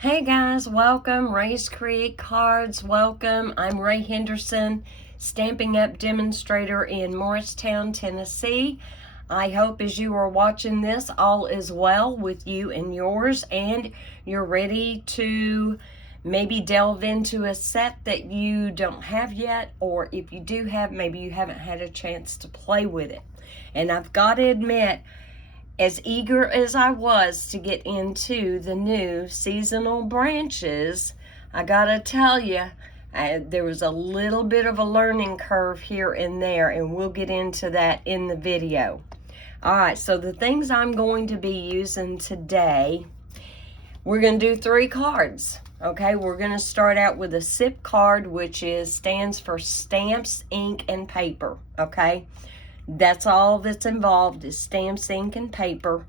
Hey guys, welcome. Ray's Create Cards, welcome. I'm Ray Henderson, Stampin' Up! Demonstrator in Morristown, Tennessee. I hope as you are watching this, all is well with you and yours, and you're ready to maybe delve into a set that you don't have yet, or if you do have, maybe you haven't had a chance to play with it. And I've got to admit, as eager as I was to get into the new seasonal branches, I gotta tell you, there was a little bit of a learning curve here and there, and we'll get into that in the video. Alright, so the things I'm going to be using today, we're going to do 3 cards. Okay, we're going to start out with a SIP card, which stands for Stamps, Ink, and Paper. Okay, that's all that's involved is stamps, ink, and paper.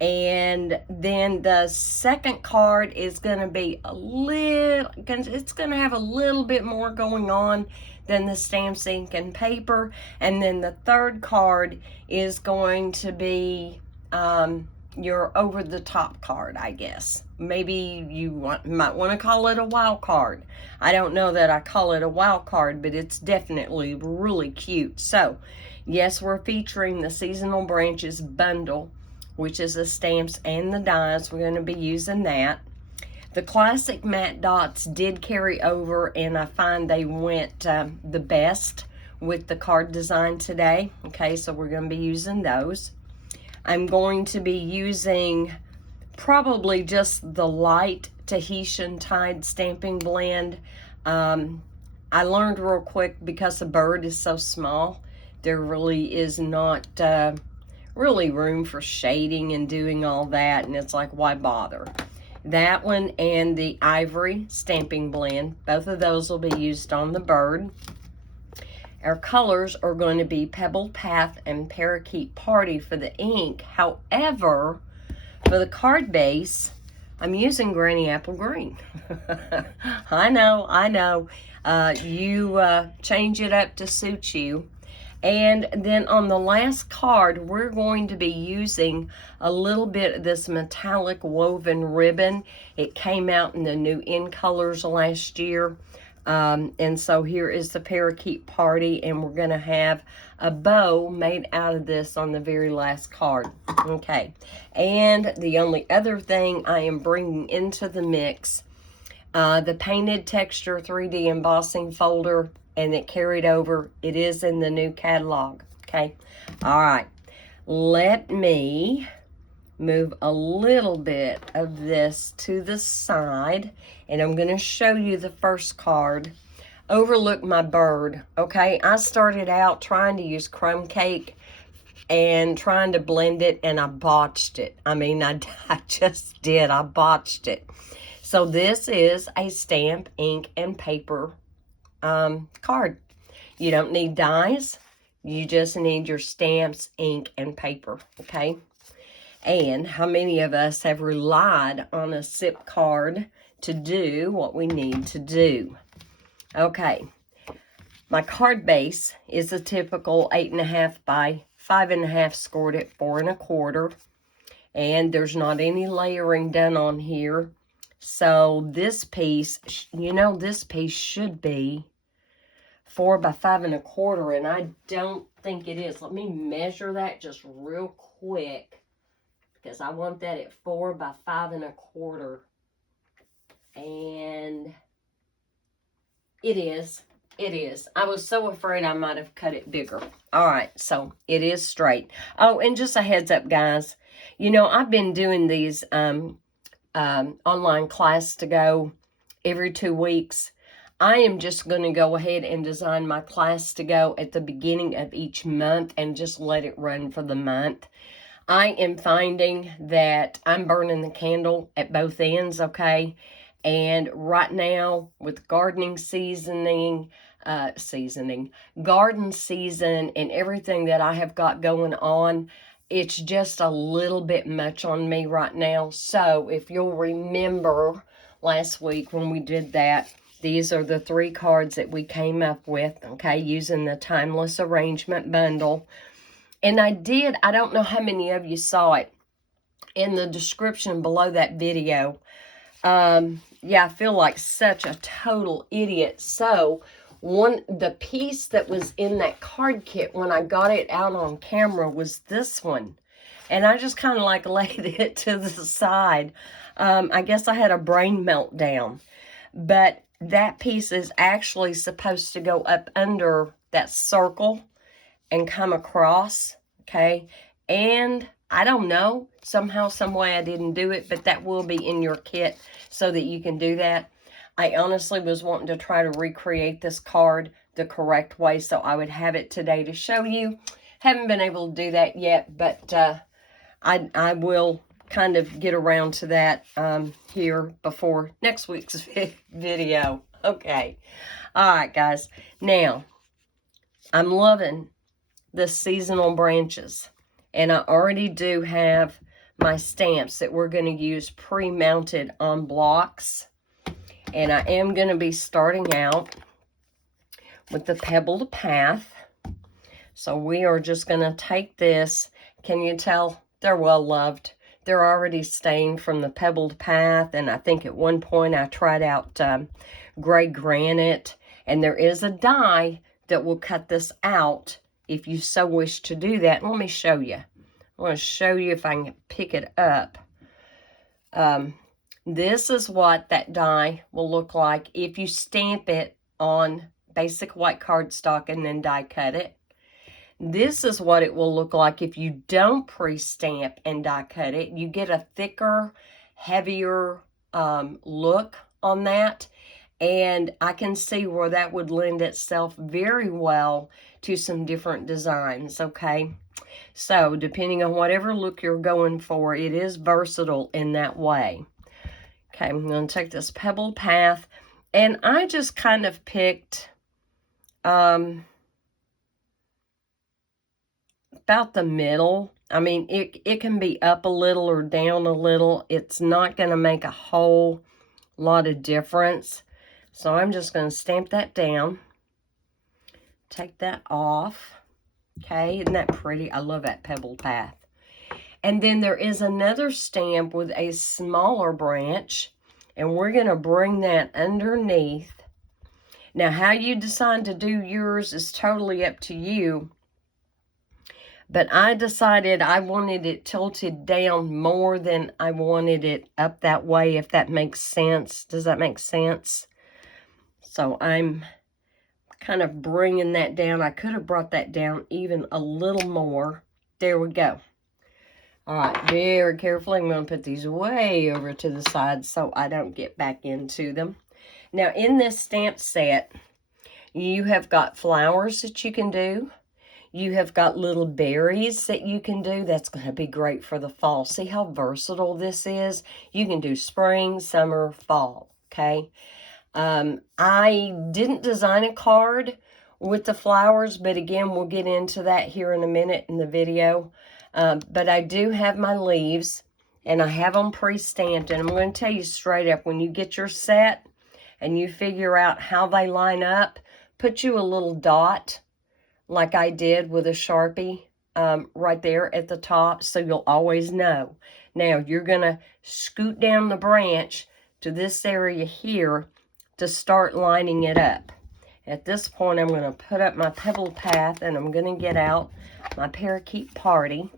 And then the second card is going to be it's going to have a little bit more going on than the stamps, ink, and paper. And then the third card is going to be your over-the-top card, I guess. Maybe you might want to call it a wild card. I don't know that I call it a wild card, but it's definitely really cute. So, yes, we're featuring the Seasonal Branches bundle, which is the stamps and the dies. We're going to be using that. The classic matte dots did carry over, and I find they went the best with the card design today. Okay, so we're going to be using those. I'm going to be using probably just the light Tahitian Tide stamping blend. I learned real quick, because the bird is so small, there really is not really room for shading and doing all that, and it's like, why bother? That one and the Ivory stamping blend, both of those will be used on the bird. Our colors are going to be Pebble Path and Parakeet Party for the ink. However, for the card base, I'm using Granny Apple Green. I know. You change it up to suit you. And then on the last card, we're going to be using a little bit of this metallic woven ribbon. It came out in the new In Colors last year. And so here is the Parakeet Party, and we're going to have a bow made out of this on the very last card. Okay, and the only other thing I am bringing into the mix, the Painted Texture 3D embossing folder, and it carried over. It is in the new catalog. Okay, all right, let me move a little bit of this to the side, and I'm going to show you the first card. Overlook My Bird. Okay, I started out trying to use crumb cake and trying to blend it, and I botched it. I mean, I just did. I botched it. So this is a stamp, ink, and paper card. You don't need dies. You just need your stamps, ink, and paper. Okay. And how many of us have relied on a SIP card to do what we need to do? Okay, my card base is a typical 8.5 by 5.5 scored at 4 1/4. And there's not any layering done on here. So this piece, this piece should be 4 by 5 1/4, and I don't think it is. Let me measure that just real quick, because I want that at 4 by 5 1/4. And it is. It is. I was so afraid I might have cut it bigger. All right, so it is straight. Oh, and just a heads up, guys. I've been doing these online class to go every 2 weeks. I am just going to go ahead and design my class to go at the beginning of each month and just let it run for the month. I am finding that I'm burning the candle at both ends, okay? And right now, with garden season, and everything that I have got going on, it's just a little bit much on me right now. So if you'll remember last week when we did that, these are the 3 cards that we came up with, okay, using the Timeless Arrangement bundle. And I don't know how many of you saw it in the description below that video. Yeah, I feel like such a total idiot. So, the piece that was in that card kit when I got it out on camera was this one. And I just kind of like laid it to the side. I guess I had a brain meltdown. But that piece is actually supposed to go up under that circle and come across, okay? And I don't know, somehow, some way I didn't do it, but that will be in your kit so that you can do that. I honestly was wanting to try to recreate this card the correct way, so I would have it today to show you. Haven't been able to do that yet, but I will kind of get around to that here before next week's video. Okay. All right, guys. Now, I'm loving the seasonal branches, and I already do have my stamps that we're going to use pre-mounted on blocks, and I am going to be starting out with the Pebbled Path. So we are just going to take this. Can you tell they're well loved? They're already stained from the Pebbled Path, and I think at one point I tried out gray granite, and there is a die that will cut this out if you so wish to do that. Let me show you. I want to show you if I can pick it up. This is what that die will look like if you stamp it on basic white cardstock and then die cut it. This is what it will look like if you don't pre-stamp and die cut it. You get a thicker, heavier look on that. And I can see where that would lend itself very well to some different designs, okay? So, depending on whatever look you're going for, it is versatile in that way. Okay, I'm going to take this Pebbled Path, and I just kind of picked about the middle. I mean, it can be up a little or down a little. It's not going to make a whole lot of difference. So I'm just going to stamp that down. Take that off. Okay, isn't that pretty? I love that Pebbled Path. And then there is another stamp with a smaller branch, and we're going to bring that underneath. Now, how you decide to do yours is totally up to you. But I decided I wanted it tilted down more than I wanted it up that way, if that makes sense. Does that make sense? So I'm kind of bringing that down. I could have brought that down even a little more. There we go. All right, very carefully, I'm going to put these way over to the side so I don't get back into them. Now, in this stamp set, you have got flowers that you can do. You have got little berries that you can do. That's going to be great for the fall. See how versatile this is? You can do spring, summer, fall, okay? I didn't design a card with the flowers, but again, we'll get into that here in a minute in the video. But I do have my leaves, and I have them pre-stamped, and I'm going to tell you straight up, when you get your set and you figure out how they line up, put you a little dot like I did with a Sharpie right there at the top, so you'll always know. Now, you're going to scoot down the branch to this area here to start lining it up. At this point, I'm going to put up my Pebbled Path, and I'm going to get out my Parakeet Party.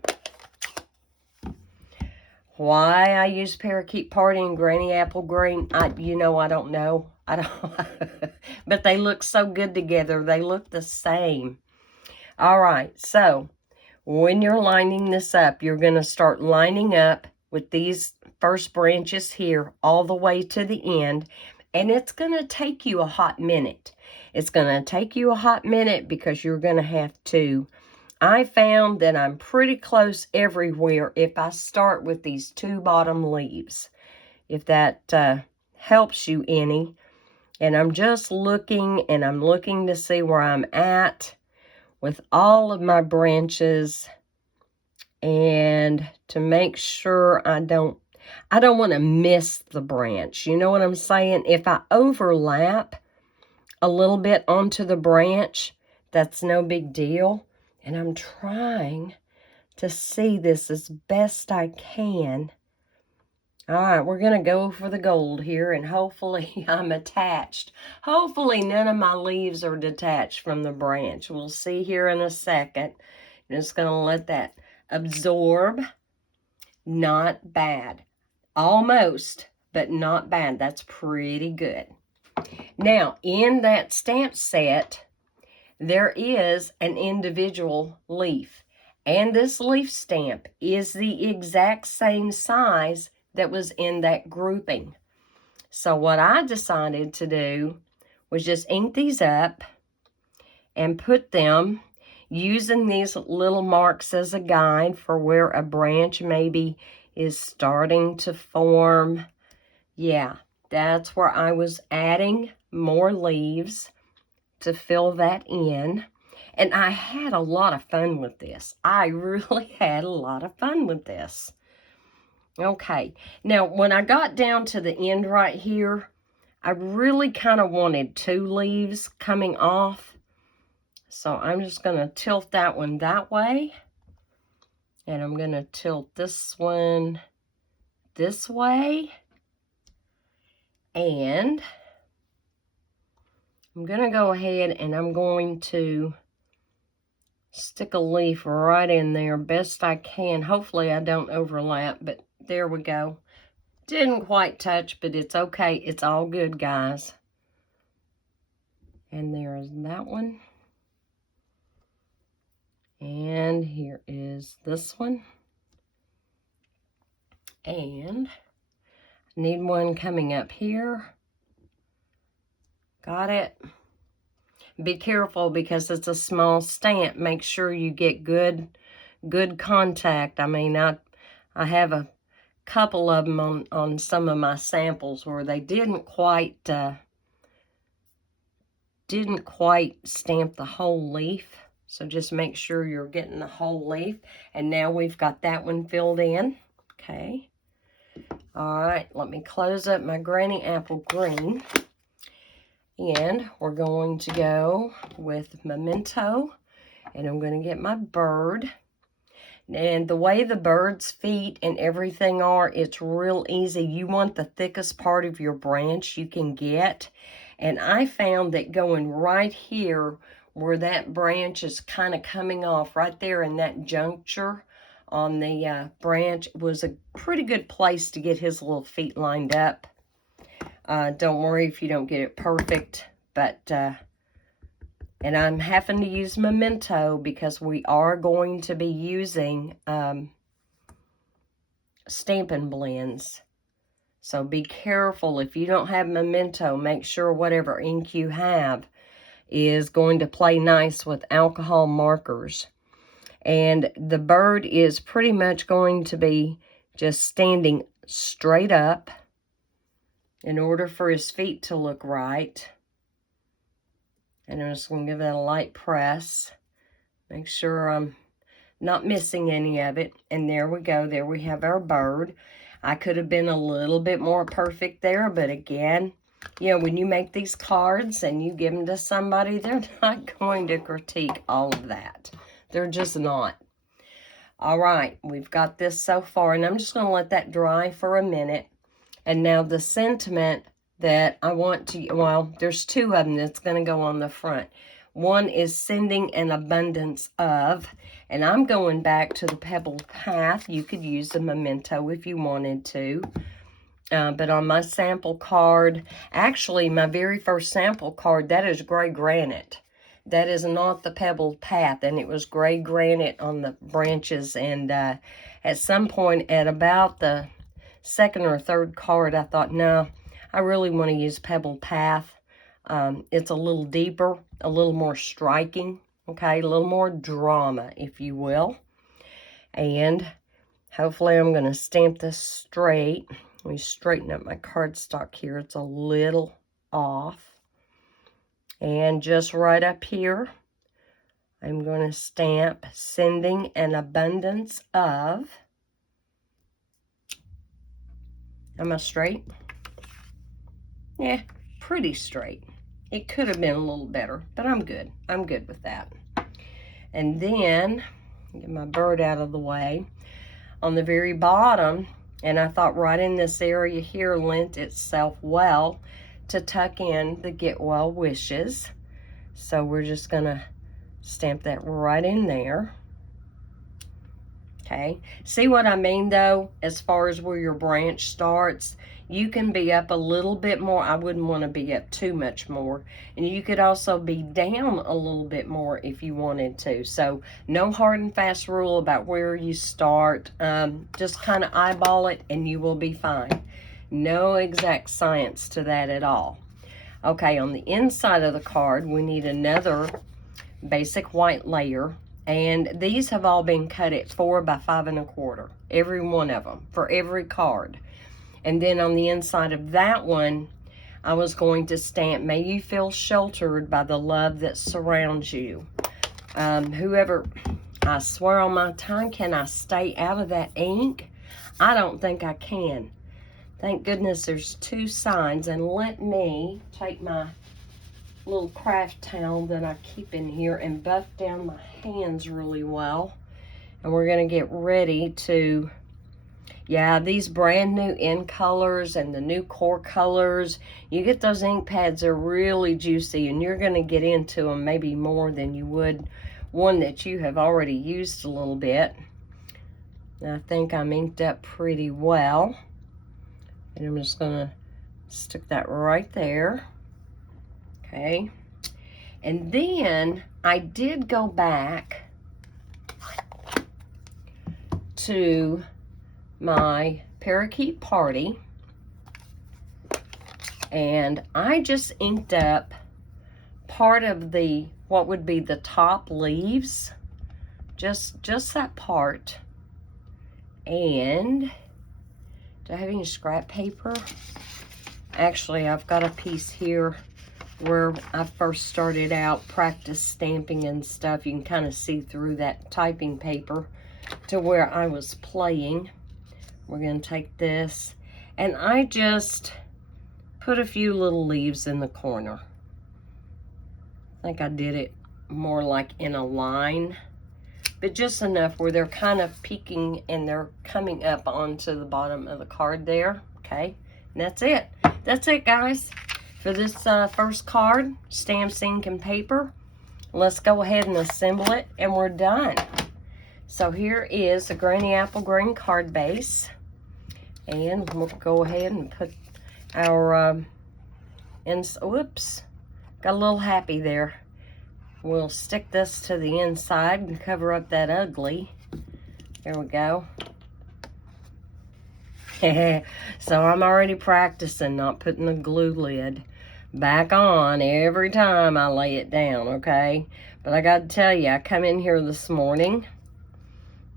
Why I use Parakeet Party and Granny Apple Green, I don't know. I don't, but they look so good together. They look the same. All right, so when you're lining this up, you're going to start lining up with these first branches here all the way to the end, and it's going to take you a hot minute. It's going to take you a hot minute because you're going to have to. I found that I'm pretty close everywhere if I start with these two bottom leaves, if that helps you any. And I'm just looking, and I'm looking to see where I'm at with all of my branches, and to make sure I don't want to miss the branch. You know what I'm saying? If I overlap a little bit onto the branch, that's no big deal. And I'm trying to see this as best I can. All right, we're going to go for the gold here, and hopefully I'm attached. Hopefully none of my leaves are detached from the branch. We'll see here in a second. I'm just going to let that absorb. Not bad. Almost, but not bad. That's pretty good. Now, in that stamp set, there is an individual leaf. And this leaf stamp is the exact same size that was in that grouping. So what I decided to do was just ink these up and put them using these little marks as a guide for where a branch maybe is starting to form. Yeah, that's where I was adding more leaves to fill that in. And I had a lot of fun with this. I really had a lot of fun with this. Okay, now when I got down to the end right here, I really kind of wanted 2 leaves coming off. So I'm just going to tilt that one that way. And I'm going to tilt this one this way. And I'm going to go ahead and I'm going to stick a leaf right in there best I can. Hopefully I don't overlap, but there we go. Didn't quite touch, but it's okay. It's all good, guys. And there's that one. And here is this one. And I need one coming up here. Got it. Be careful because it's a small stamp. Make sure you get good contact. I mean, I have a couple of them on some of my samples where they didn't quite stamp the whole leaf. So just make sure you're getting the whole leaf. And now we've got that one filled in. Okay. All right, let me close up my Granny Apple Green. And we're going to go with Memento. And I'm going to get my bird. And the way the bird's feet and everything are, it's real easy. You want the thickest part of your branch you can get. And I found that going right here where that branch is kind of coming off, right there in that juncture on the branch, was a pretty good place to get his little feet lined up. Don't worry if you don't get it perfect, but and I'm having to use Memento because we are going to be using Stampin' Blends. So be careful. If you don't have Memento, make sure whatever ink you have is going to play nice with alcohol markers. And the bird is pretty much going to be just standing straight up in order for his feet to look right. And I'm just going to give it a light press. Make sure I'm not missing any of it. And there we go. There we have our bird. I could have been a little bit more perfect there. But again, you know, when you make these cards and you give them to somebody, they're not going to critique all of that. They're just not. All right. We've got this so far. And I'm just going to let that dry for a minute. And now the sentiment that I want to, well, there's 2 of them that's going to go on the front. One is sending an abundance of, and I'm going back to the Pebbled Path. You could use the Memento if you wanted to. But on my sample card, actually my very first sample card, that is gray granite. That is not the Pebbled Path, and it was gray granite on the branches. And at some point, at about the 2nd or 3rd card, I thought, no, I really want to use Pebbled Path. It's a little deeper, a little more striking, okay, a little more drama, if you will. And hopefully I'm going to stamp this straight. Let me straighten up my cardstock here. It's a little off. And just right up here, I'm going to stamp sending an abundance of. Am I straight? Yeah, pretty straight. It could have been a little better, but I'm good. I'm good with that. And then, get my bird out of the way. On the very bottom, And I thought right in this area here lent itself well to tuck in the get well wishes. So we're just gonna stamp that right in there. Okay, see what I mean though, as far as where your branch starts? You can be up a little bit more. I wouldn't want to be up too much more. And you could also be down a little bit more if you wanted to. So no hard and fast rule about where you start. Just kind of eyeball it and you will be fine. No exact science to that at all. Okay, on the inside of the card, we need another basic white layer. And these have all been cut at 4 by 5 1/4. Every one of them, for every card. And then on the inside of that one, I was going to stamp, may you feel sheltered by the love that surrounds you. Whoever, I swear on my tongue, can I stay out of that ink? I don't think I can. Thank goodness there's 2 signs. And let me take my little craft towel that I keep in here and buff down my hands really well. And we're going to get ready to, yeah, these brand new in colors and the new core colors, you get those ink pads, they're really juicy, and you're going to get into them maybe more than you would one that you have already used a little bit. And I think I'm inked up pretty well. And I'm just going to stick that right there. Okay. And then I did go back to my Parakeet Party, and I just inked up part of the, what would be the top leaves, just that part. And do I have any scrap paper? Actually, I've got a piece here where I first started out practice stamping and stuff. You can kind of see through that typing paper to where I was playing. We're going to take this, and I just put a few little leaves in the corner. I think I did it more like in a line, but just enough where they're kind of peeking and they're coming up onto the bottom of the card there. Okay, and that's it. That's it, guys, for this first card, stamps, ink, and paper. Let's go ahead and assemble it, and we're done. So here is a Granny Apple Green card base. And we'll go ahead and put our, whoops, got a little happy there. We'll stick this to the inside and cover up that ugly. There we go. So I'm already practicing not putting the glue lid back on every time I lay it down, okay? But I got to tell you, I come in here this morning,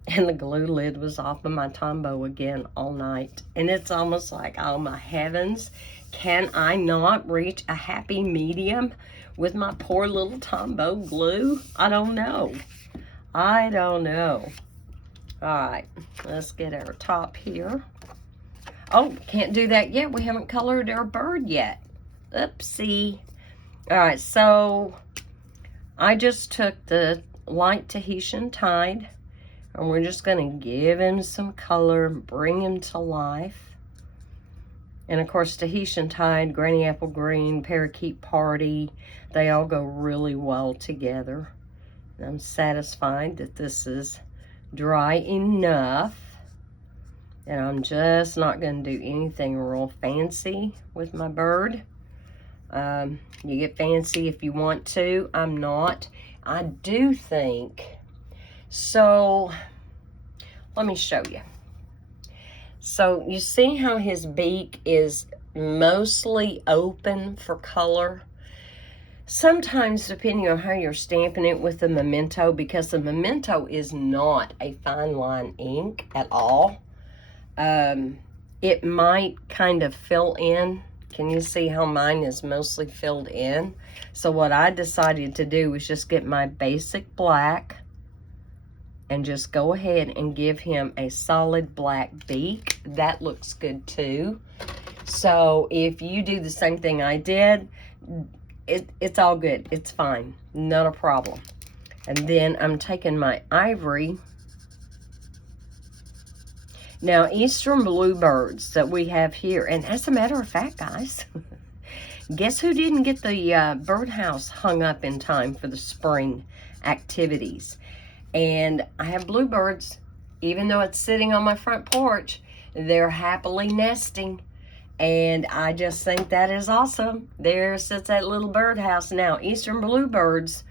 and the glue lid was off of my Tombow again all night. And it's almost like, oh my heavens, can I not reach a happy medium with my poor little Tombow glue? I don't know. I don't know. All right, let's get our top here. Oh, can't do that yet. We haven't colored our bird yet. Oopsie. All right, so I just took the light Tahitian Tide, and we're just going to give him some color, bring him to life. And of course, Tahitian Tide, Granny Apple Green, Parakeet Party, they all go really well together. And I'm satisfied that this is dry enough. And I'm just not going to do anything real fancy with my bird. You get fancy if you want to. I'm not. I do think... So, let me show you. So, you see how his beak is mostly open for color? Sometimes, depending on how you're stamping it with the Memento, because the Memento is not a fine line ink at all, it might kind of fill in. Can you see how mine is mostly filled in? So, what I decided to do was just get my basic black and just go ahead and give him a solid black beak. That looks good too. So if you do the same thing I did, it's all good. It's fine. Not a problem. And then I'm taking my ivory. Now, eastern bluebirds that we have here, and as a matter of fact, guys, guess who didn't get the birdhouse hung up in time for the spring activities? And I have bluebirds, even though it's sitting on my front porch, they're happily nesting. And I just think that is awesome. There sits that little birdhouse. Now, eastern bluebirds,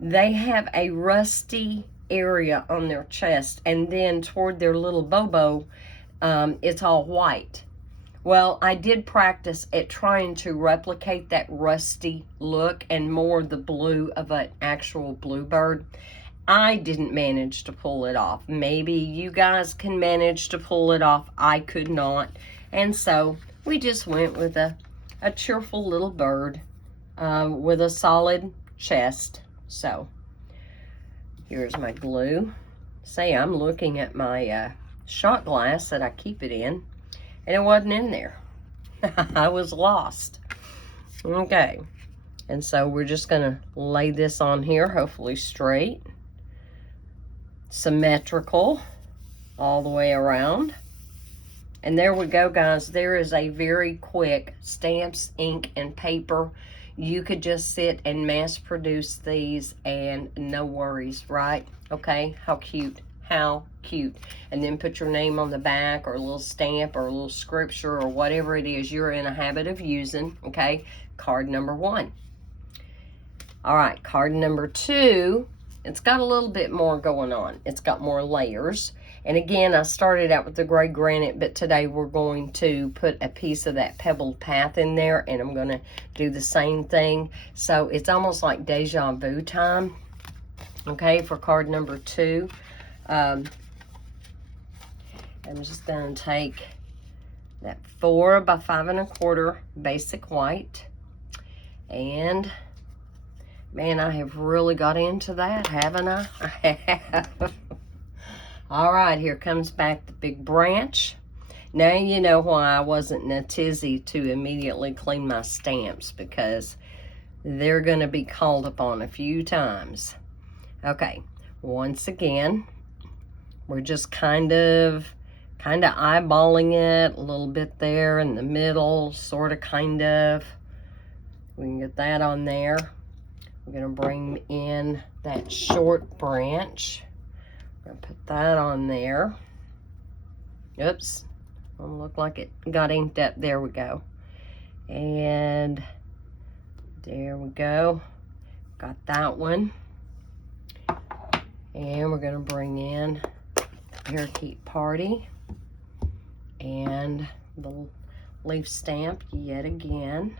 they have a rusty area on their chest, and then toward their little bobo, it's all white. Well, I did practice at trying to replicate that rusty look and more the blue of an actual bluebird. I didn't manage to pull it off. Maybe you guys can manage to pull it off. I could not. And so we just went with a cheerful little bird with a solid chest. So here's my glue. Say, I'm looking at my shot glass that I keep it in, and it wasn't in there. I was lost. Okay, and so we're just gonna lay this on here, hopefully straight, symmetrical all the way around. And there we go, guys. There is a very quick stamps, ink, and paper. You could just sit and mass produce these and no worries, right? Okay, how cute, how cute. And then put your name on the back, or a little stamp, or a little scripture, or whatever it is you're in a habit of using, okay? Card number 1. All right, card number 2, it's got a little bit more going on. It's got more layers. And again, I started out with the gray granite, but today we're going to put a piece of that pebbled path in there, and I'm going to do the same thing. So it's almost like deja vu time, okay, for card number 2. I'm just going to take that 4 by 5 1/4 basic white, and man, I have really got into that, haven't I? I have. All right, here comes back the big branch. Now you know why I wasn't in a tizzy to immediately clean my stamps, because they're going to be called upon a few times. Okay, once again, we're just kind of eyeballing it a little bit there in the middle, sort of, kind of. We can get that on there. We're going to bring in that short branch. Put that on there. Oops, don't look like it got inked up. There we go. And there we go. Got that one. And we're gonna bring in the parakeet party and the leaf stamp yet again.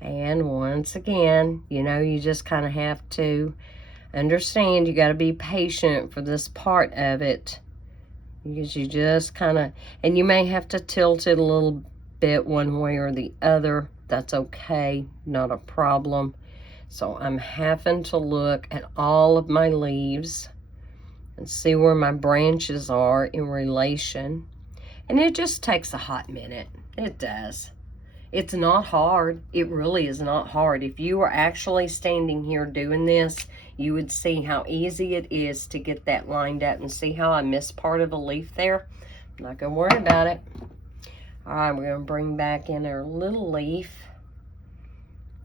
And once again, you know, you just kind of have to understand, you got to be patient for this part of it, because you just kind of, and you may have to tilt it a little bit one way or the other. That's okay, not a problem. So I'm having to look at all of my leaves and see where my branches are in relation, and it just takes a hot minute. It does. It's not hard. It really is not hard. If you were actually standing here doing this, you would see how easy it is to get that lined up. And see how I missed part of the leaf there? I'm not going to worry about it. All right, we're going to bring back in our little leaf.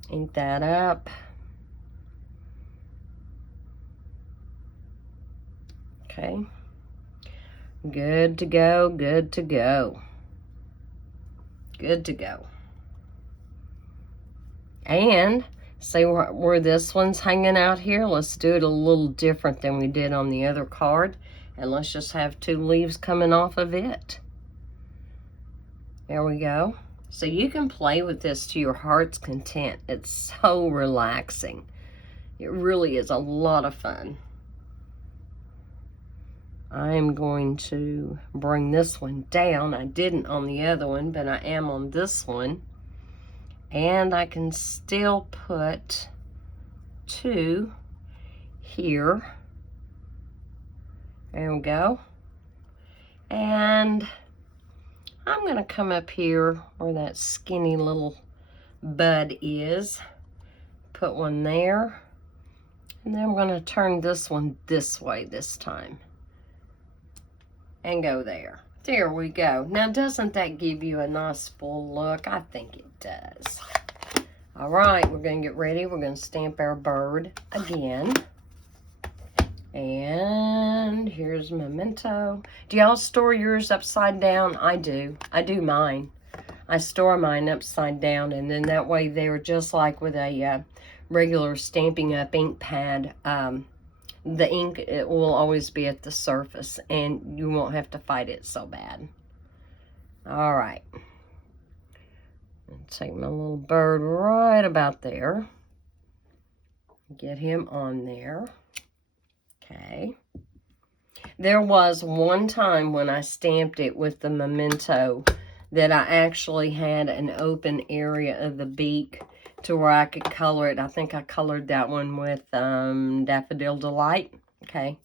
Ink that up. Okay. Good to go, good to go. Good to go. And see where this one's hanging out here? Let's do it a little different than we did on the other card. And let's just have 2 leaves coming off of it. There we go. So you can play with this to your heart's content. It's so relaxing. It really is a lot of fun. I'm going to bring this one down. I didn't on the other one, but I am on this one. And I can still put 2 here. There we go. And I'm going to come up here where that skinny little bud is. Put one there. And then I'm going to turn this one this way this time. and go there. There we go. Now, doesn't that give you a nice full look? I think it does. All right, we're going to get ready. We're going to stamp our bird again. And here's Memento. Do y'all store yours upside down? I do. I do mine. I store mine upside down, and then that way they're just like with a regular Stampin' Up! Ink pad. The ink, it will always be at the surface, and you won't have to fight it so bad. All right. Take my little bird right about there. Get him on there. Okay. There was one time when I stamped it with the Memento that I actually had an open area of the beak to where I could color it. I think I colored that one with Daffodil Delight. Okay.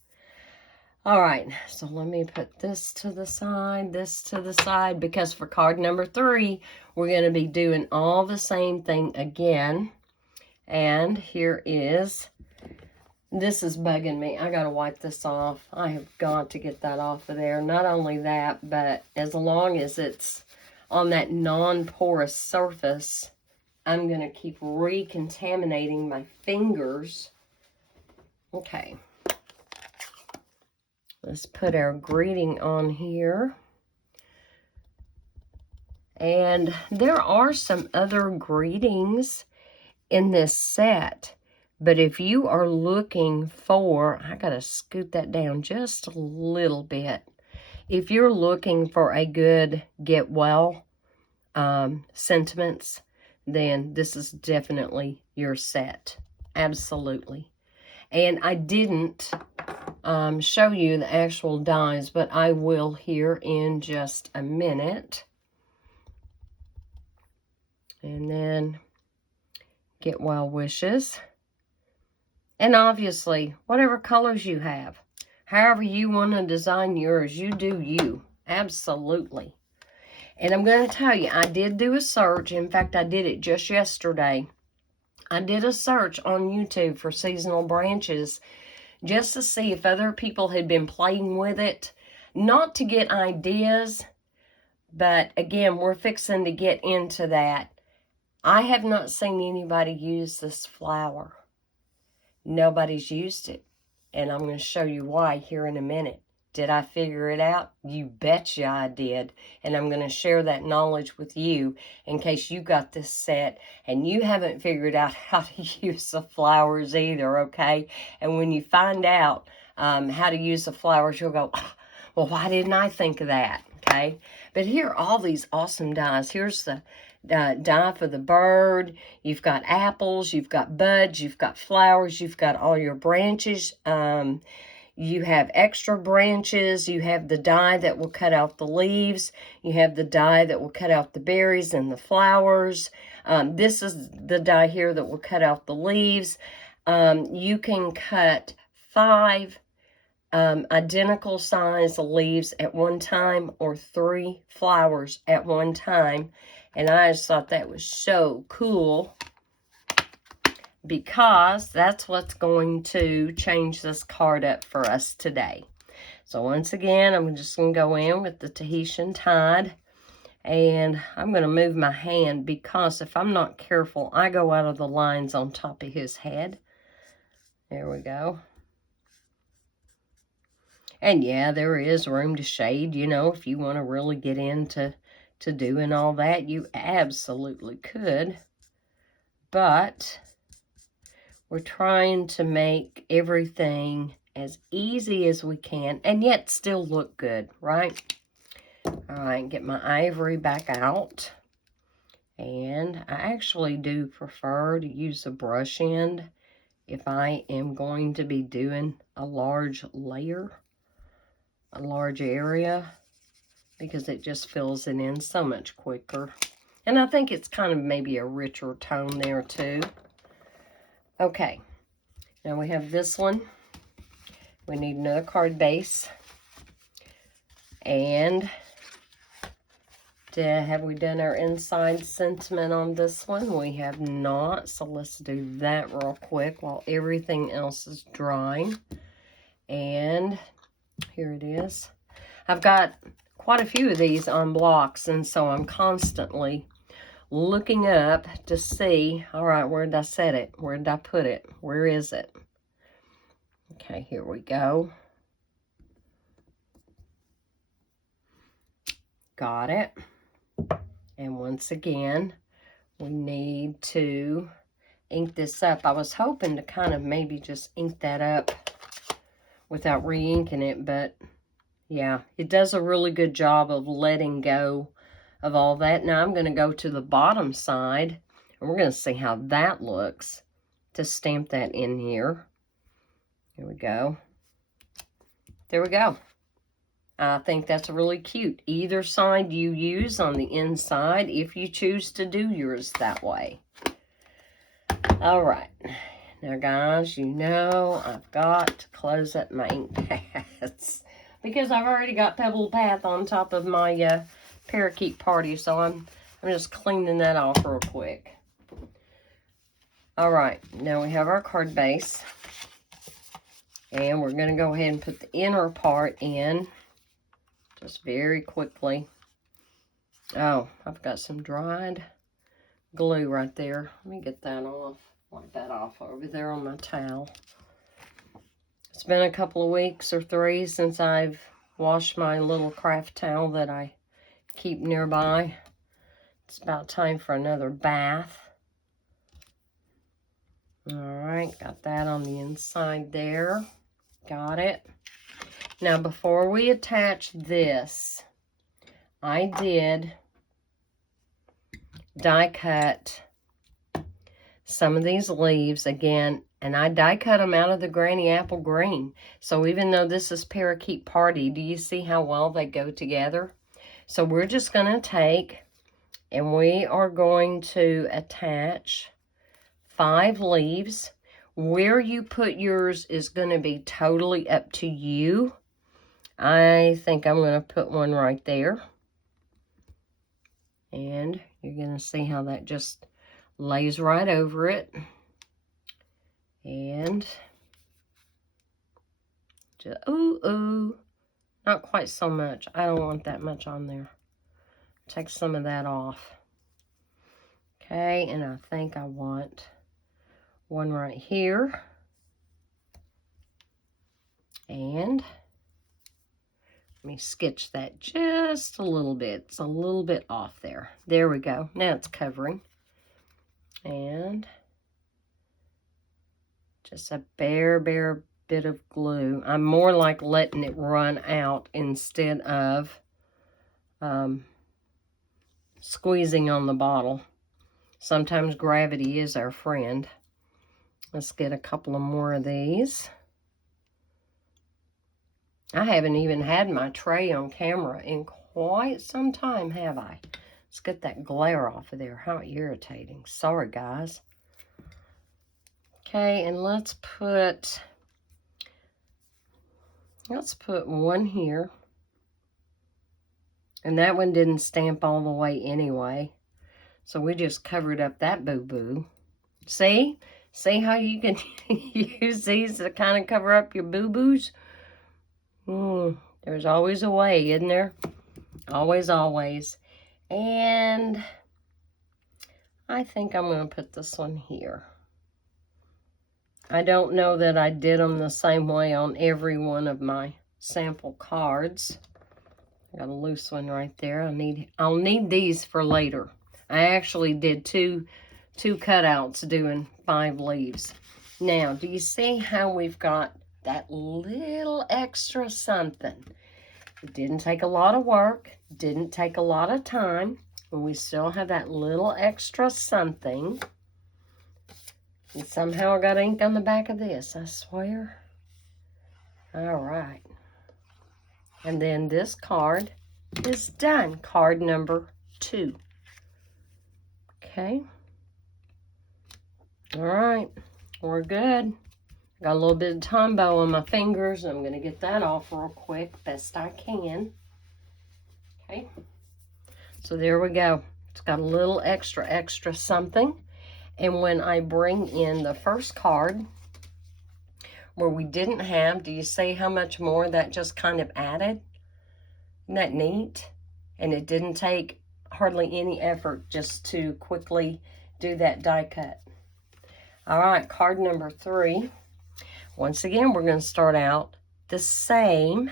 All right. So let me put this to the side, because for card number 3, we're going to be doing all the same thing again. And here is... This is bugging me. I got to wipe this off. I have got to get that off of there. Not only that, but as long as it's on that non-porous surface, I'm going to keep recontaminating my fingers. Okay. Let's put our greeting on here. And there are some other greetings in this set. But if you are looking for, I got to scoot that down just a little bit. If you're looking for a good get well sentiments, then this is definitely your set. Absolutely. And I didn't show you the actual dies, but I will here in just a minute. And then get well wishes. And obviously, whatever colors you have, however you want to design yours, you do you. Absolutely. And I'm going to tell you, I did do a search. In fact, I did it just yesterday. I did a search on YouTube for seasonal branches just to see if other people had been playing with it. Not to get ideas, but again, we're fixing to get into that. I have not seen anybody use this flower. Nobody's used it, and I'm going to show you why here in a minute. Did I figure it out? You betcha I did, and I'm going to share that knowledge with you in case you got this set and you haven't figured out how to use the flowers either, okay? And when you find out how to use the flowers, you'll go, oh, well, why didn't I think of that, okay? But here are all these awesome dies. Here's the die for the bird. You've got apples, you've got buds, you've got flowers, you've got all your branches. You have extra branches. You have the die that will cut out the leaves. You have the die that will cut out the berries and the flowers. This is the die here that will cut out the leaves. You can cut 5 identical size leaves at one time, or 3 flowers at one time. And I just thought that was so cool, because that's what's going to change this card up for us today. So once again, I'm just going to go in with the Tahitian Tide, and I'm going to move my hand, because if I'm not careful, I go out of the lines on top of his head. There we go. And yeah, there is room to shade, you know, if you want to really get into doing all that, you absolutely could. But we're trying to make everything as easy as we can, and yet still look good, right? All right, get my ivory back out. And I actually do prefer to use a brush end if I am going to be doing a large layer, a large area, because it just fills it in so much quicker. And I think it's kind of maybe a richer tone there too. Okay, now we have this one. We need another card base. And have we done our inside sentiment on this one? We have not, so let's do that real quick while everything else is drying. And here it is. I've got quite a few of these on blocks, and so I'm constantly looking up to see, all right, where did I set it? Where did I put it? Where is it? Okay, here we go. Got it. And once again, we need to ink this up. I was hoping to kind of maybe just ink that up without re-inking it, but yeah, it does a really good job of letting go of all that. Now I'm going to go to the bottom side, and we're going to see how that looks to stamp that in here. Here we go. There we go. I think that's really cute. Either side you use on the inside if you choose to do yours that way. All right. Now, guys, you know I've got to close up my ink pads because I've already got Pebble Path on top of my Parakeet Party, so I'm just cleaning that off real quick. All right. Now we have our card base, and we're going to go ahead and put the inner part in. Just very quickly. Oh, I've got some dried glue right there. Let me get that off. Wipe that off over there on my towel. It's been a couple of weeks or 3 since I've washed my little craft towel that I keep nearby. It's about time for another bath. All right, got that on the inside there. Got it. Now, before we attach this, I did die cut some of these leaves again, and I die cut them out of the Granny Apple Green. So even though this is Parakeet Party, do you see how well they go together? So we're just going to take, and we are going to attach 5 leaves. Where you put yours is going to be totally up to you. I think I'm going to put one right there. And you're going to see how that just lays right over it. And just, ooh, not quite so much. I don't want that much on there. Take some of that off. Okay, and I think I want one right here. And let me sketch that just a little bit. It's a little bit off there. There we go. Now it's covering. And just a bare bit of glue. I'm more like letting it run out instead of squeezing on the bottle. Sometimes gravity is our friend. Let's get a couple of more of these. I haven't even had my tray on camera in quite some time, have I? Let's get that glare off of there. How irritating. Sorry, guys. Okay, and let's put one here. And that one didn't stamp all the way anyway. So we just covered up that boo-boo. See? See how you can use these to kind of cover up your boo-boos? There's always a way, isn't there? Always, always. And I think I'm going to put this one here. I don't know that I did them the same way on every one of my sample cards. Got a loose one right there. I'll need these for later. I actually did two cutouts doing 5 leaves. Now, do you see how we've got that little extra something? It didn't take a lot of work, didn't take a lot of time, but we still have that little extra something. And somehow I got ink on the back of this, I swear. All right. And then this card is done. Card number 2. Okay. All right. We're good. Got a little bit of Tombow on my fingers. I'm going to get that off real quick, best I can. Okay. So there we go. It's got a little extra something. And when I bring in the first card, where we didn't have, do you see how much more that just kind of added? Isn't that neat? And it didn't take hardly any effort just to quickly do that die cut. All right, card number 3. Once again, we're going to start out the same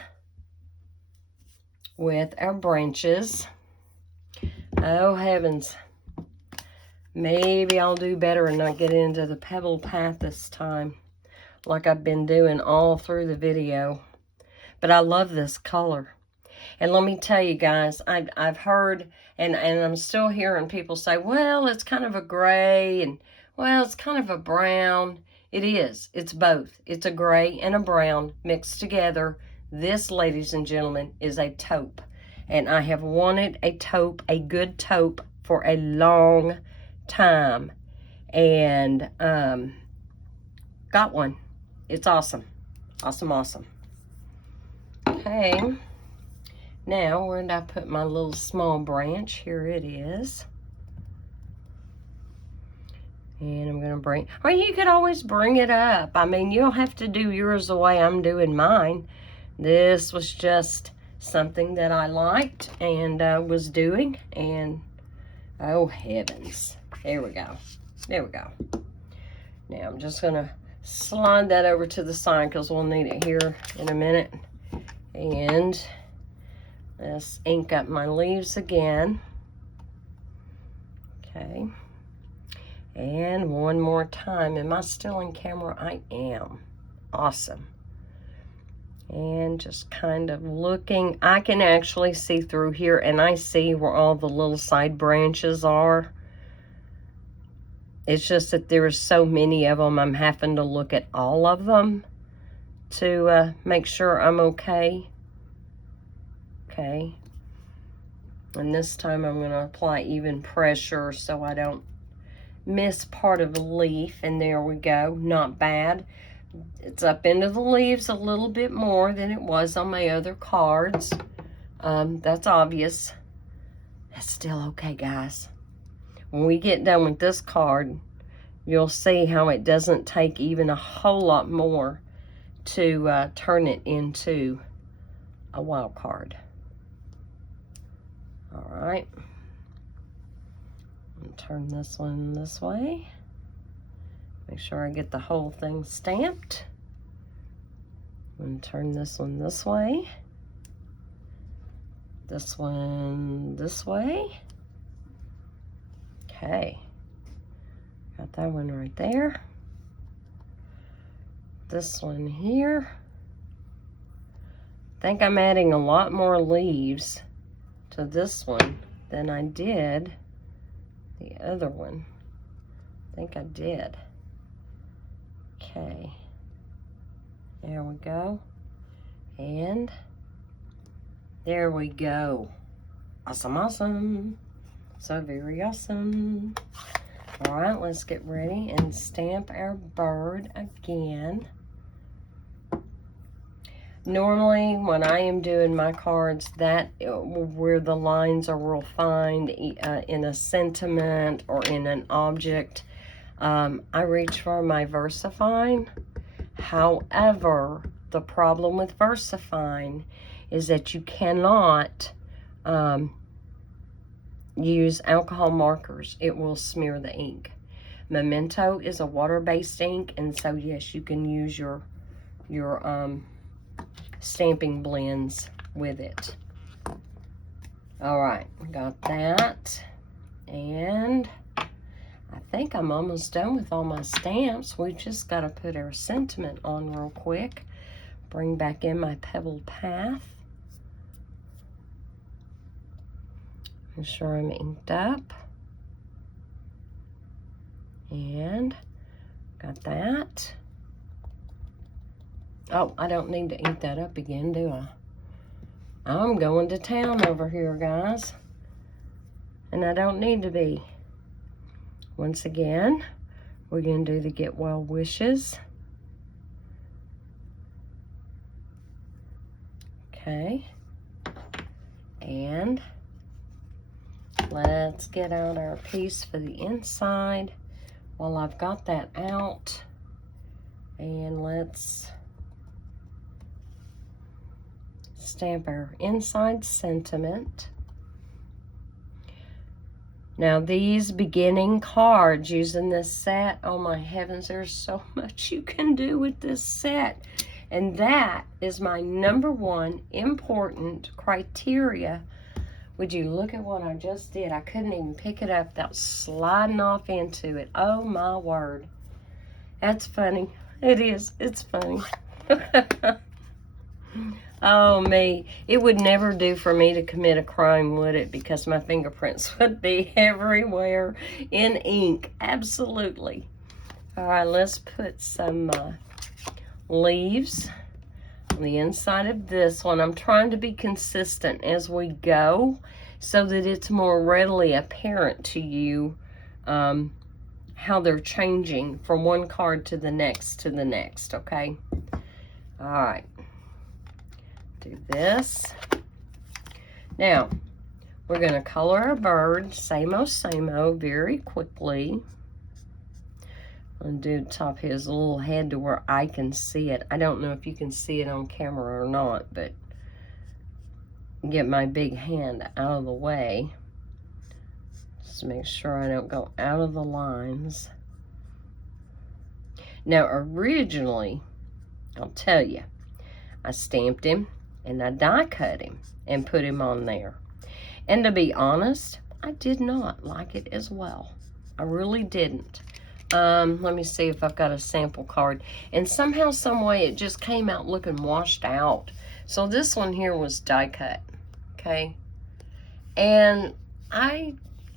with our branches. Oh, heavens. Maybe I'll do better and not get into the pebble path this time, like I've been doing all through the video. But I love this color. And let me tell you guys, I've heard, and I'm still hearing people say, well, it's kind of a gray, and, well, it's kind of a brown. It is. It's both. It's a gray and a brown mixed together. This, ladies and gentlemen, is a taupe. And I have wanted a taupe, a good taupe, for a long time. And got one. It's awesome. Awesome, awesome. Okay. Now, where did I put my little small branch? Here it is. And I'm going to bring, or you could always bring it up. I mean, you don't have to do yours the way I'm doing mine. This was just something that I liked and was doing. And, oh heavens. There we go. There we go. Now, I'm just going to slide that over to the side because we'll need it here in a minute. And let's ink up my leaves again. Okay. And one more time. Am I still in camera? I am. Awesome. And just kind of looking. I can actually see through here, and I see where all the little side branches are. It's just that there's so many of them, I'm having to look at all of them to make sure I'm okay. Okay. And this time I'm going to apply even pressure so I don't miss part of the leaf. And there we go. Not bad. It's up into the leaves a little bit more than it was on my other cards. That's obvious. That's still okay, guys. When we get done with this card, you'll see how it doesn't take even a whole lot more to turn it into a wild card. All right. Turn this one this way. Make sure I get the whole thing stamped. And turn this one this way. This one this way. Okay. Got that one right there. This one here. I think I'm adding a lot more leaves to this one than I did the other one. I think I did. Okay. There we go. And there we go. Awesome, awesome. So very awesome. All right, let's get ready and stamp our bird again. Normally, when I am doing my cards, that where the lines are real fine in a sentiment or in an object, I reach for my VersaFine. However, the problem with VersaFine is that you cannot use alcohol markers. It will smear the ink. Memento is a water-based ink, and so yes, you can use your stamping blends with it. All right, got that. And I think I'm almost done with all my stamps. We just got to put our sentiment on real quick. Bring back in my pebble path. Make sure I'm inked up. And got that. Oh, I don't need to ink that up again, do I? I'm going to town over here, guys. And I don't need to be. Once again, we're going to do the Get Well Wishes. Okay. And let's get out our piece for the inside while I've got that out. And let's stamp our inside sentiment. Now these beginning cards using this set, oh my heavens, there's so much you can do with this set. And that is my #1 important criteria. Would you look at what I just did? I couldn't even pick it up without sliding off into it. Oh my word. That's funny. It is. It's funny. Oh, me. It would never do for me to commit a crime, would it? Because my fingerprints would be everywhere in ink. Absolutely. All right, let's put some leaves on the inside of this one. I'm trying to be consistent as we go so that it's more readily apparent to you how they're changing from one card to the next, okay? All right. Do this. Now, we're going to color our bird, same-o, very quickly. I'm going to do the top of his little head to where I can see it. I don't know if you can see it on camera or not, but get my big hand out of the way. Just make sure I don't go out of the lines. Now, originally, I'll tell you, I stamped him and I die cut him and put him on there. And to be honest, I did not like it as well. I really didn't. Let me see if I've got a sample card. And somehow, some way, it just came out looking washed out. So this one here was die cut, okay? And I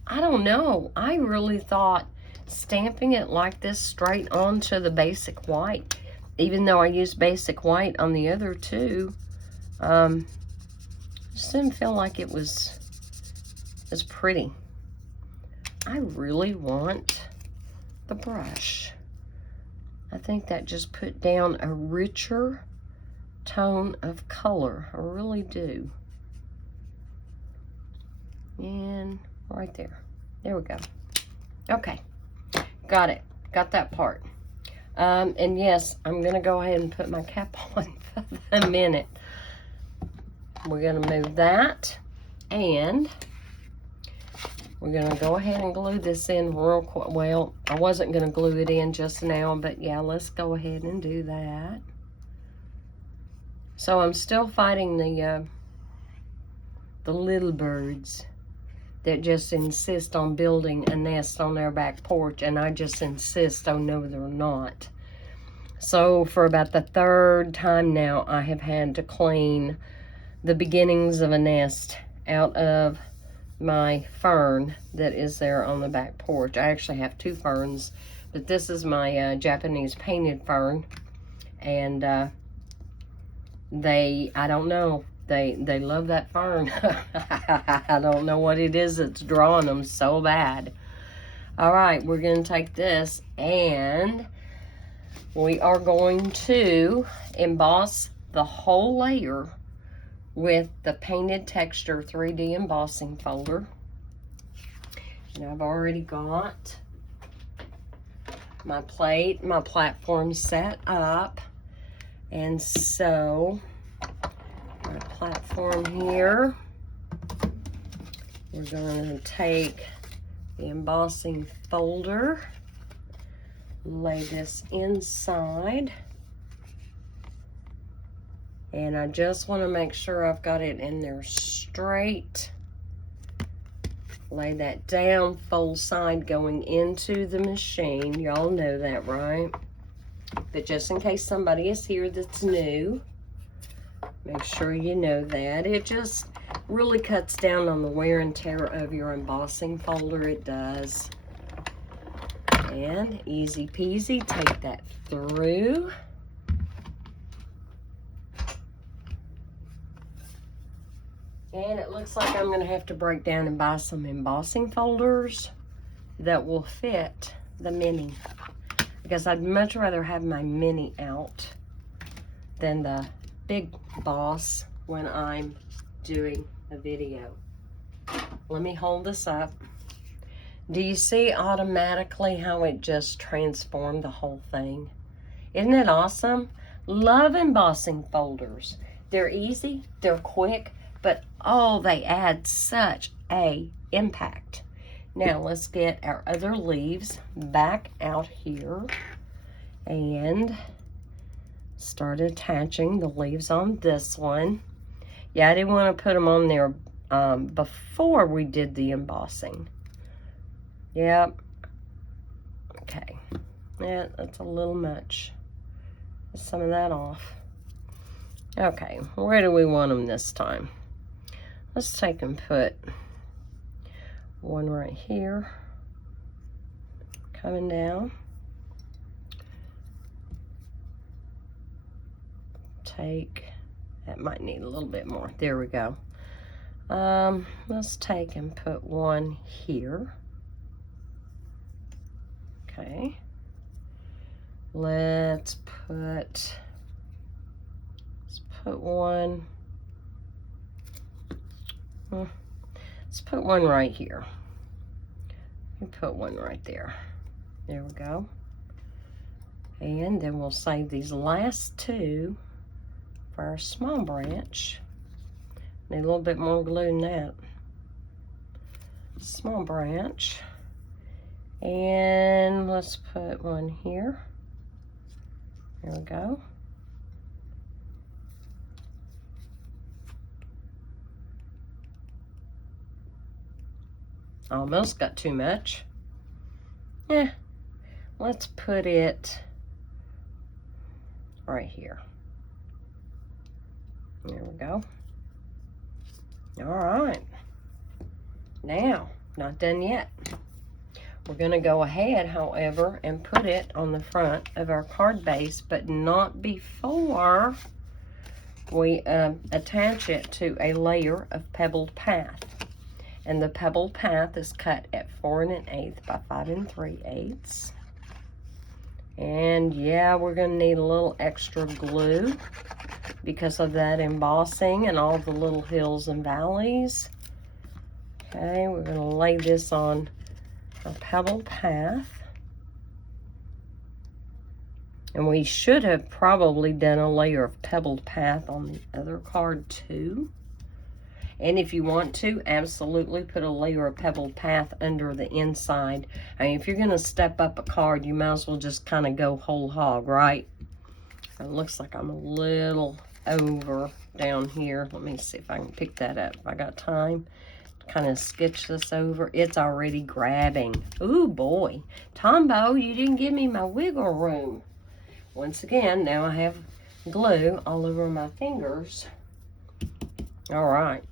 don't know. I really thought stamping it like this straight onto the basic white, even though I used basic white on the other two, just didn't feel like it was as pretty. I really want the brush. I think that just put down a richer tone of color. I really do. And right there. There we go. Okay. Got it. Got that part. And yes, I'm going to go ahead and put my cap on for a minute. We're going to move that. And we're going to go ahead and glue this in real quick. Well, I wasn't going to glue it in just now, but yeah, let's go ahead and do that. So I'm still fighting the little birds that just insist on building a nest on their back porch, and I just insist, oh no, they're not. So for about the 3rd time now, I have had to clean the beginnings of a nest out of my fern that is there on the back porch. I actually have 2 ferns, but this is my Japanese painted fern, and I don't know, they love that fern. I don't know what it is that's drawing them so bad. All right, we're going to take this and we are going to emboss the whole layer with the Painted Texture 3D embossing folder. And I've already got my plate, my platform set up. And so, my platform here, we're going to take the embossing folder, lay this inside, and I just want to make sure I've got it in there straight. Lay that down, full side going into the machine. Y'all know that, right? But just in case somebody is here that's new, make sure you know that. It just really cuts down on the wear and tear of your embossing folder. It does. And easy peasy, take that through. And it looks like I'm going to have to break down and buy some embossing folders that will fit the mini, because I'd much rather have my mini out than the big boss when I'm doing a video. Let me hold this up. Do you see automatically how it just transformed the whole thing? Isn't it awesome? Love embossing folders. They're easy, they're quick, but oh, they add such a impact. Now let's get our other leaves back out here and start attaching the leaves on this one. Yeah, I didn't want to put them on there before we did the embossing. Yep. Okay. Yeah, that's a little much. Get some of that off. Okay, where do we want them this time? Let's take and put one right here, coming down. That might need a little bit more. There we go. Let's take and put one here. Okay. Let's put one. Let's put one right here. And put one right there. There we go. And then we'll save these last two for our small branch. Need a little bit more glue than that. Small branch. And let's put one here. There we go. Almost got too much. Yeah, let's put it right here. There we go. All right. Now, not done yet. We're going to go ahead, however, and put it on the front of our card base, but not before we attach it to a layer of pebbled path. And the pebbled path is cut at 4 1/8 by 5 3/8. And yeah, we're going to need a little extra glue because of that embossing and all the little hills and valleys. Okay, we're going to lay this on our pebbled path. And we should have probably done a layer of pebbled path on the other card too. And if you want to, absolutely put a layer of pebbled path under the inside. I mean, if you're going to step up a card, you might as well just kind of go whole hog, right? It looks like I'm a little over down here. Let me see if I can pick that up. If I got time to kind of sketch this over. It's already grabbing. Ooh, boy. Tombow, you didn't give me my wiggle room. Once again, now I have glue all over my fingers. All right.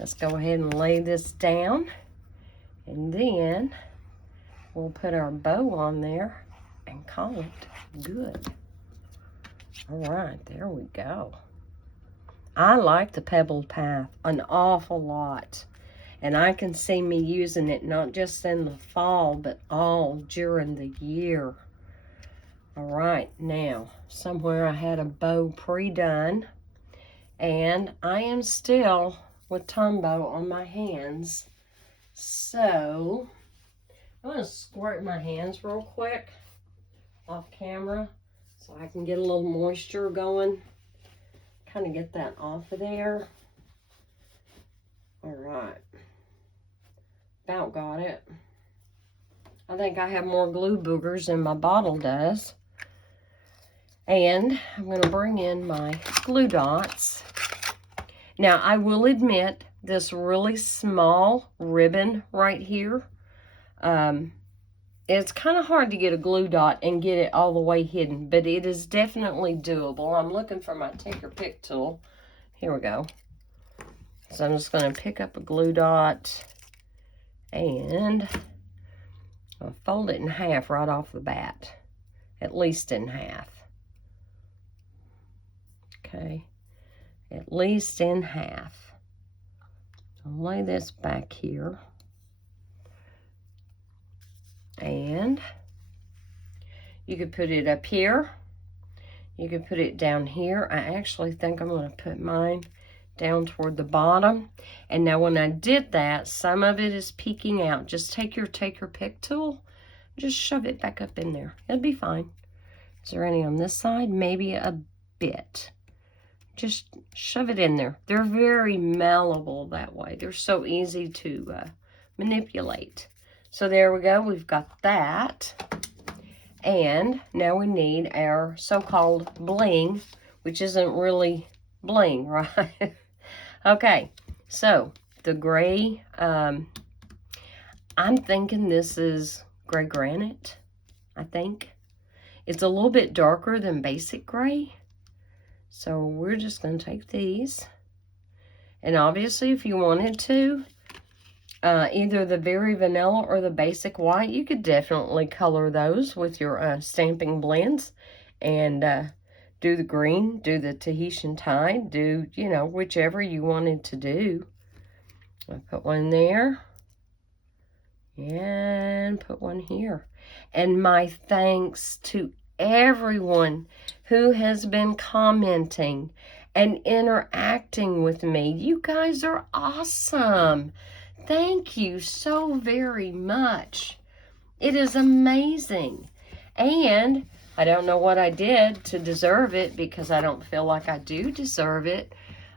Let's go ahead and lay this down. And then we'll put our bow on there and call it good. All right, there we go. I like the pebbled path an awful lot. And I can see me using it not just in the fall, but all during the year. All right, now, somewhere I had a bow pre-done. And I am still with Tombow on my hands. So, I'm going to squirt my hands real quick off camera so I can get a little moisture going. Kind of get that off of there. All right. About got it. I think I have more glue boogers than my bottle does. And I'm going to bring in my glue dots. Now, I will admit, this really small ribbon right here, it's kind of hard to get a glue dot and get it all the way hidden, but it is definitely doable. I'm looking for my Tinker Pick tool. Here we go. So I'm just going to pick up a glue dot and I'll fold it in half right off the bat, at least in half. Okay, at least in half. I'll lay this back here. And you could put it up here. You could put it down here. I actually think I'm going to put mine down toward the bottom. And now when I did that, some of it is peeking out. Just take your pick tool, just shove it back up in there. It'll be fine. Is there any on this side? Maybe a bit. just shove it in there. They're very malleable that way. They're so easy to manipulate. So there we go. We've got that. And now we need our so-called bling, which isn't really bling, right? Okay, so the gray, I'm thinking this is gray granite, I think. It's a little bit darker than basic gray. So we're just going to take these. And obviously, if you wanted to, either the very vanilla or the basic white, you could definitely color those with your stamping blends. And do the green, do the Tahitian tide, do, you know, whichever you wanted to do. I'll put one there. And put one here. And my thanks to everyone who has been commenting and interacting with me. You guys are awesome. Thank you so very much. It is amazing. And I don't know what I did to deserve it, because I don't feel like I do deserve it.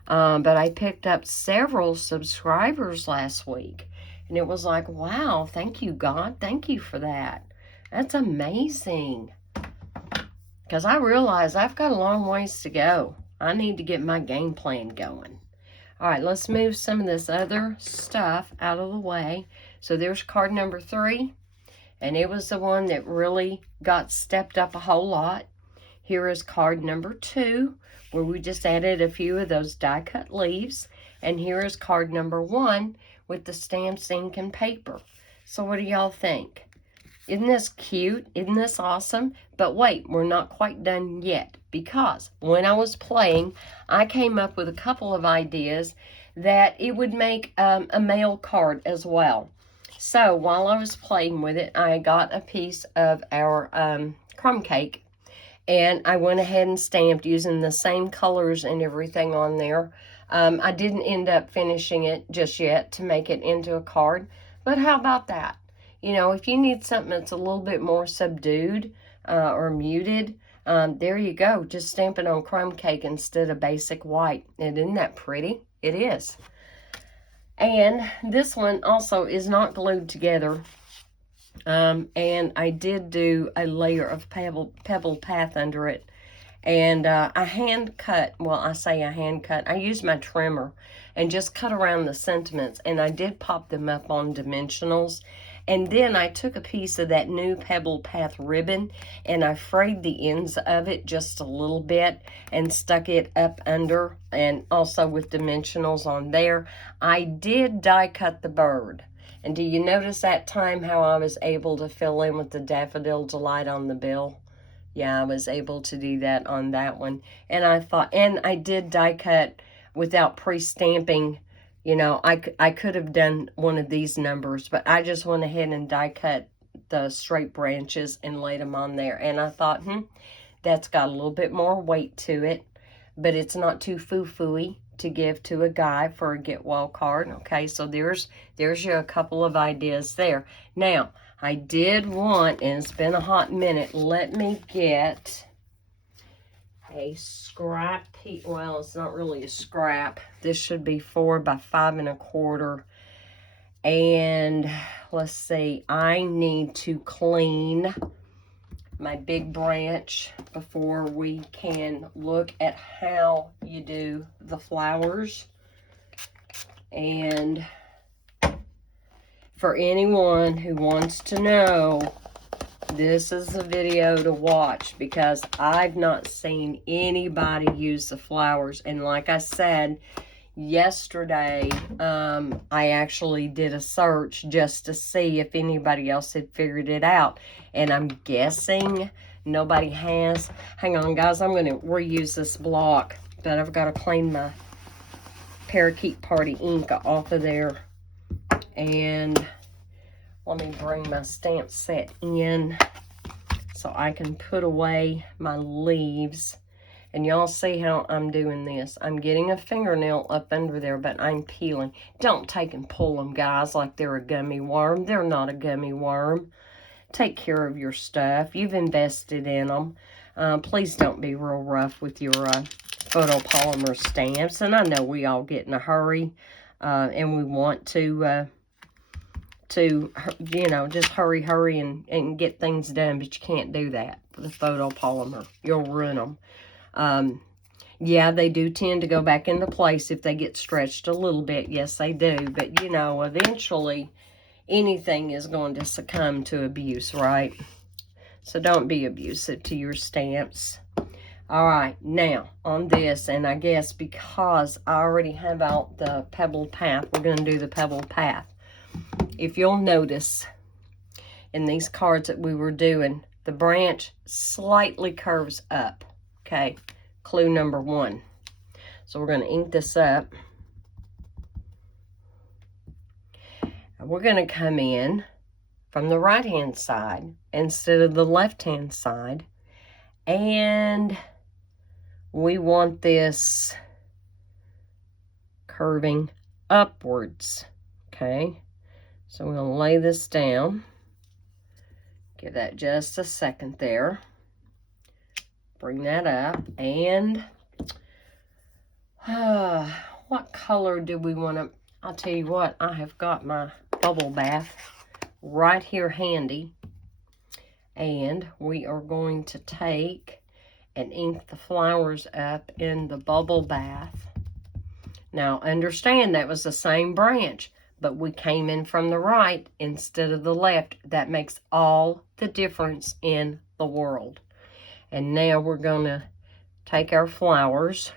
But I picked up several subscribers last week. And it was like, wow, thank you, God. Thank you for that. That's amazing. Because I realize I've got a long ways to go. I need to get my game plan going. All right, let's move some of this other stuff out of the way. So there's card number 3. And it was the one that really got stepped up a whole lot. Here is card number 2, where we just added a few of those die-cut leaves. And here is card number 1 with the stamps, ink, and paper. So what do y'all think? Isn't this cute? Isn't this awesome? But wait, we're not quite done yet, because when I was playing, I came up with a couple of ideas that it would make a mail card as well. So while I was playing with it, I got a piece of our crumb cake, and I went ahead and stamped using the same colors and everything on there. I didn't end up finishing it just yet to make it into a card, but how about that? You know, if you need something that's a little bit more subdued or muted, there you go. Just stamp it on crumb cake instead of basic white. And isn't that pretty? It is. And this one also is not glued together. And I did do a layer of pebble path under it. And I hand cut, well, I say I hand cut. I used my trimmer and just cut around the sentiments. And I did pop them up on dimensionals. And then I took a piece of that new Pebble Path ribbon and I frayed the ends of it just a little bit and stuck it up under, and also with dimensionals on there. I did die cut the bird. And do you notice that time how I was able to fill in with the Daffodil Delight on the bill? Yeah, I was able to do that on that one. And I thought, and I did die cut without pre-stamping. You know, I could have done one of these numbers, but I just went ahead and die cut the straight branches and laid them on there. And I thought, that's got a little bit more weight to it, but it's not too foo-foo-y to give to a guy for a get well card. Okay, so there's you a couple of ideas there. Now, I did want, and it's been a hot minute, let me get a scrap piece. Well, it's not really a scrap. This should be 4 by 5 1/4. And let's see, I need to clean my big branch before we can look at how you do the flowers. And for anyone who wants to know, this is the video to watch, because I've not seen anybody use the flowers. And like I said yesterday, I actually did a search just to see if anybody else had figured it out. And I'm guessing nobody has. Hang on, guys. I'm going to reuse this block, but I've got to clean my Parakeet Party ink off of there. And let me bring my stamp set in so I can put away my leaves. And y'all see how I'm doing this. I'm getting a fingernail up under there, but I'm peeling. Don't take and pull them, guys, like they're a gummy worm. They're not a gummy worm. Take care of your stuff. You've invested in them. Please don't be real rough with your photopolymer stamps. And I know we all get in a hurry and we want to you know, just hurry and get things done, but you can't do that with the photopolymer. You'll ruin them. Yeah, they do tend to go back into place if they get stretched a little bit. Yes, they do. But, you know, eventually anything is going to succumb to abuse, right? So don't be abusive to your stamps. All right, now on this, and I guess because I already have out the pebbled path, we're going to do the pebbled path. If you'll notice in these cards that we were doing, the branch slightly curves up, okay? Clue number 1. So we're going to ink this up. And we're going to come in from the right-hand side instead of the left-hand side. And we want this curving upwards, okay? So we're going to lay this down. Give that just a second there. Bring that up, and what color do we want to? I'll tell you what, I have got my bubble bath right here handy, and we are going to take and ink the flowers up in the bubble bath. Now understand that was the same branch, but we came in from the right instead of the left. That makes all the difference in the world. And now we're going to take our flowers,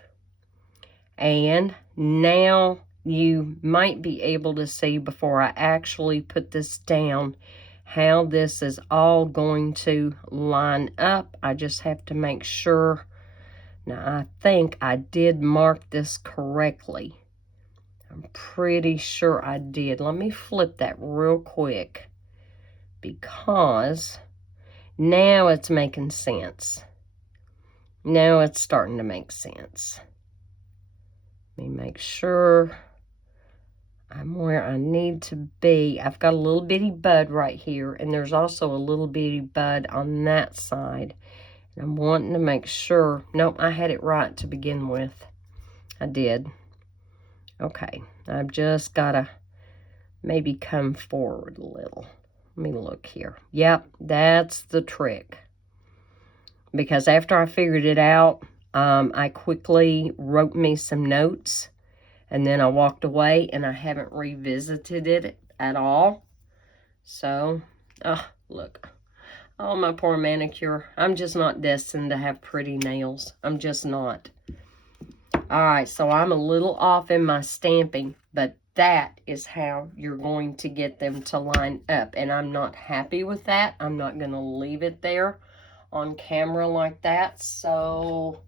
and now you might be able to see before I actually put this down how this is all going to line up. I just have to make sure. Now I think I did mark this correctly. I'm pretty sure I did. Let me flip that real quick because now it's making sense. Now it's starting to make sense. Let me make sure I'm where I need to be. I've got a little bitty bud right here, and there's also a little bitty bud on that side. And I'm wanting to make sure. Nope, I had it right to begin with. I did. Okay, I've just got to maybe come forward a little. Let me look here. Yep, that's the trick. Because after I figured it out, I quickly wrote me some notes, and then I walked away, and I haven't revisited it at all. So, look. Oh, my poor manicure. I'm just not destined to have pretty nails. I'm just not. All right, so I'm a little off in my stamping, but that is how you're going to get them to line up. And I'm not happy with that. I'm not going to leave it there on camera like that. So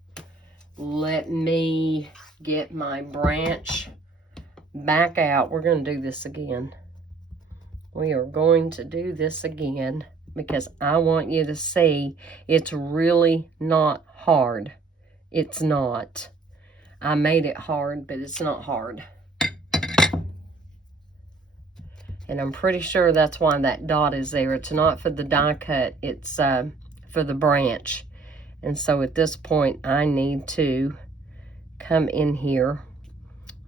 let me get my branch back out. We're going to do this again. We are going to do this again because I want you to see it's really not hard. It's not. I made it hard, but it's not hard. And I'm pretty sure that's why that dot is there. It's not for the die cut. It's for the branch. And so at this point, I need to come in here.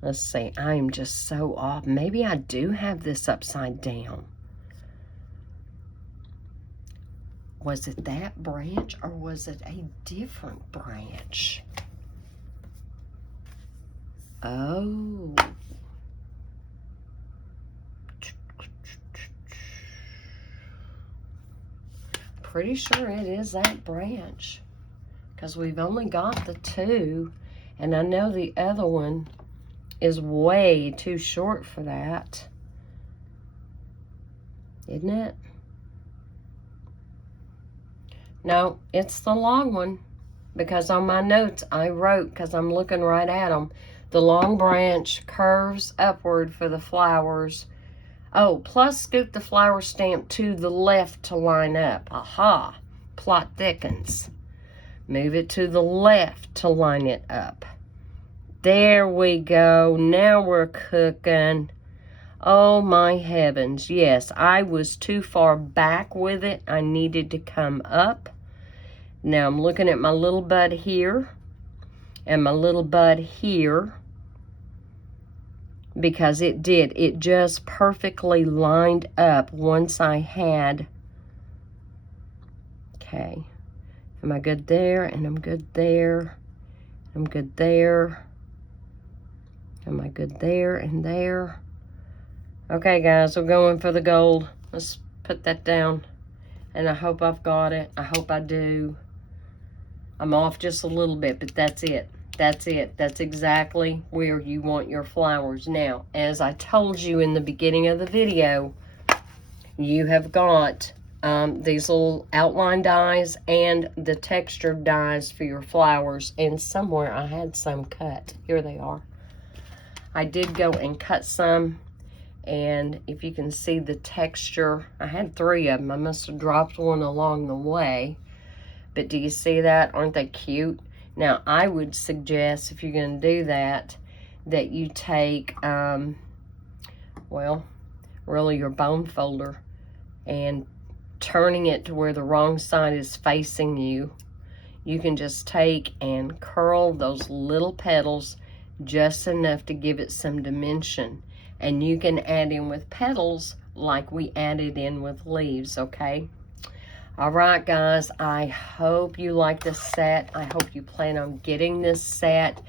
Let's see. I am just so off. Maybe I do have this upside down. Was it that branch or was it a different branch? Oh. Pretty sure it is that branch because we've only got the two, and I know the other one is way too short for that. Isn't it? No, it's the long one because on my notes I wrote, because I'm looking right at them, the long branch curves upward for the flowers. Oh, plus scoot the flower stamp to the left to line up. Aha, plot thickens. Move it to the left to line it up. There we go. Now we're cooking. Oh my heavens. Yes, I was too far back with it. I needed to come up. Now I'm looking at my little bud here. and my little bud here, because it just perfectly lined up once I had, okay, am I good there? And I'm good there. I'm good there. Am I good there and there? Okay, guys, we're going for the gold. Let's put that down. And I hope I've got it. I hope I do. I'm off just a little bit, but that's it. That's it. That's exactly where you want your flowers. Now, as I told you in the beginning of the video, you have got these little outline dies and the textured dies for your flowers. And somewhere I had some cut. Here they are. I did go and cut some, and if you can see the texture, I had 3 of them. I must have dropped one along the way, but do you see that? Aren't they cute? Now, I would suggest, if you're going to do that, that you take, well, really your bone folder, and turning it to where the wrong side is facing you, you can just take and curl those little petals just enough to give it some dimension. And you can add in with petals like we added in with leaves, okay? All right, guys, I hope you like this set. I hope you plan on getting this set.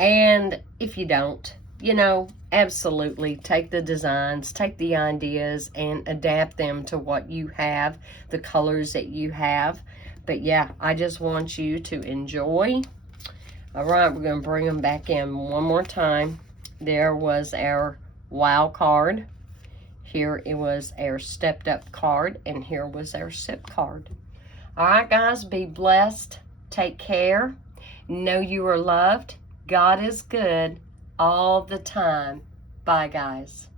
And if you don't, you know, absolutely take the designs, take the ideas, and adapt them to what you have, the colors that you have. But yeah, I just want you to enjoy. All right, we're going to bring them back in one more time. There was our wow card. Here it was our stepped up card, and here was our sip card. All right, guys, be blessed. Take care. Know you are loved. God is good all the time. Bye, guys.